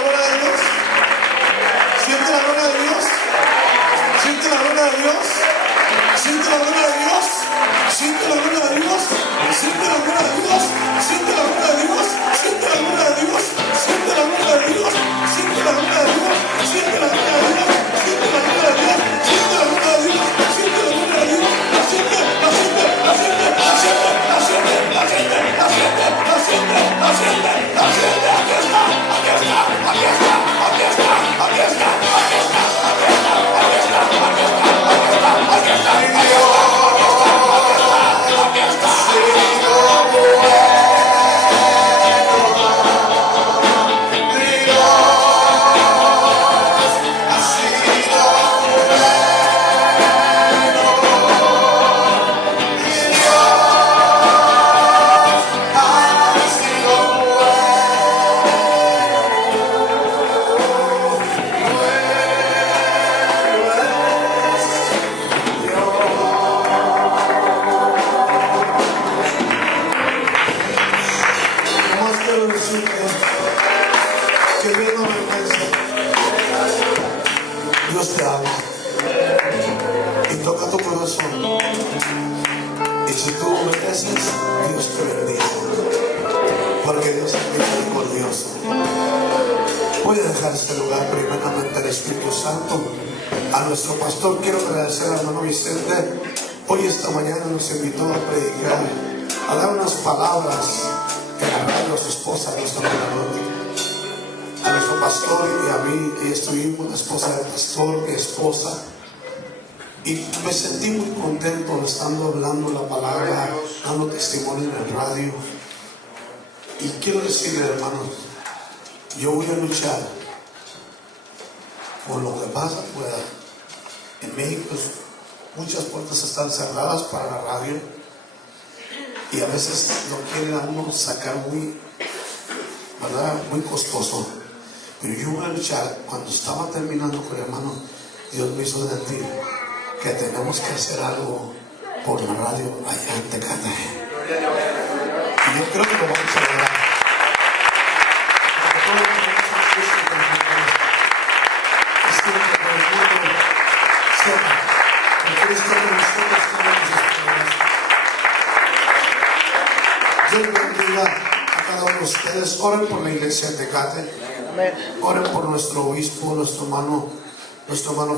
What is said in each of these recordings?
la gloria de Dios? ¿Siente la gloria de Dios? ¿Siente la gloria de Dios? ¿Siente la gloria de Dios? ¿Siente la gloria de Dios? ¿Siente la gloria de Dios? ¿Siente la gloria de Dios? ¿Siente la gloria de Dios? ¿Siente la gloria de Dios? ¿Siente la gloria de Dios? ¿Siente la gloria de Dios? ¿Siente la gloria de Dios? ¿Siente la gloria de Dios? ¿Siente la gloria de Dios? ¿La siente? ¿La siente? ¿La siente? ¿La siente? ¿La siente? ¿La siente? ¿La siente? ¿La siente? ¿La siente? ¿La siente? Aquí está, aquí está, aquí está, aquí está, aquí está, aquí está, aquí está, aquí está, aquí está, aquí está, aquí está, Dios te ama y toca tu corazón, y si tú obedeces, Dios te bendice, porque Dios es misericordioso. Voy a dejar este lugar primeramente al Espíritu Santo. A nuestro pastor quiero agradecer al hermano Vicente. Hoy esta mañana nos invitó a predicar, a dar unas palabras en la radio a su esposa, nuestra hermana, a nuestro pastor y a mí, que estuvimos, la esposa del pastor, mi esposa, y me sentí muy contento estando hablando la palabra, dando testimonio en el radio. Y quiero decirle, hermanos, yo voy a luchar por lo que pasa afuera. En México muchas puertas están cerradas para la radio y a veces lo quieren a uno sacar muy, ¿verdad?, muy costoso. Pero yo voy a luchar. Cuando estaba terminando con el hermano, Dios me hizo sentir que tenemos que hacer algo por la radio allá en Tecate. Y yo creo que lo vamos a lograr. Dios bendiga a cada uno de ustedes. Oren por la iglesia de Tecate. Oren por nuestro obispo, nuestro hermano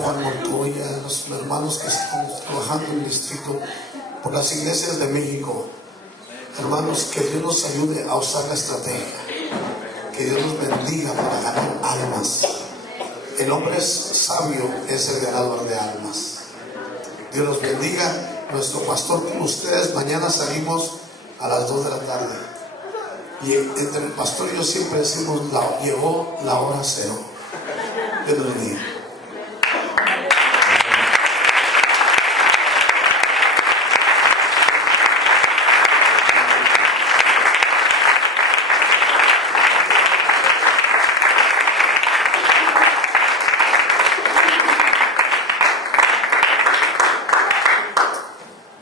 Juan Montoya, los hermanos que estamos trabajando en el distrito, por las iglesias de México. Hermanos, que Dios nos ayude a usar la estrategia, que Dios nos bendiga para ganar almas. El hombre sabio es el ganador de almas. Dios los bendiga. Nuestro pastor con ustedes, mañana salimos a las 2 de la tarde. Y entre el pastor y yo siempre decimos, llegó la hora cero. Dios los bendiga.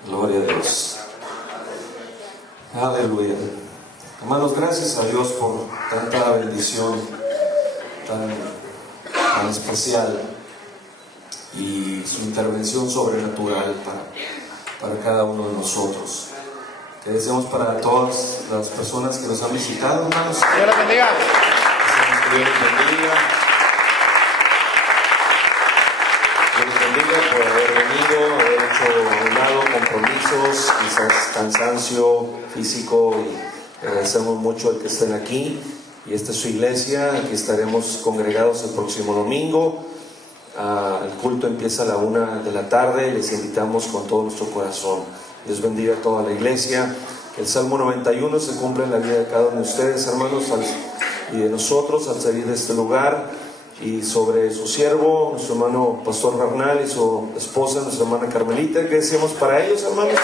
Gloria a Dios. Aleluya. Hermanos, gracias a Dios por tanta bendición tan especial y su intervención sobrenatural para cada uno de nosotros. Que deseamos para todas las personas que nos han visitado, hermanos. Dios los bendiga. Deseamos que Dios los bendiga. Dios los bendiga por haber venido, haber hecho a un lado compromisos, quizás cansancio físico, y agradecemos mucho el que estén aquí. Y esta es su iglesia. Aquí estaremos congregados el próximo domingo. El culto empieza a la 1 de la tarde. Les invitamos con todo nuestro corazón. Dios bendiga a toda la iglesia. Que el Salmo 91 se cumpla en la vida de cada uno de ustedes, hermanos, y de nosotros al salir de este lugar. Y sobre su siervo, nuestro hermano Pastor Bernal, y su esposa, nuestra hermana Carmelita, ¿qué decimos para ellos, hermanos?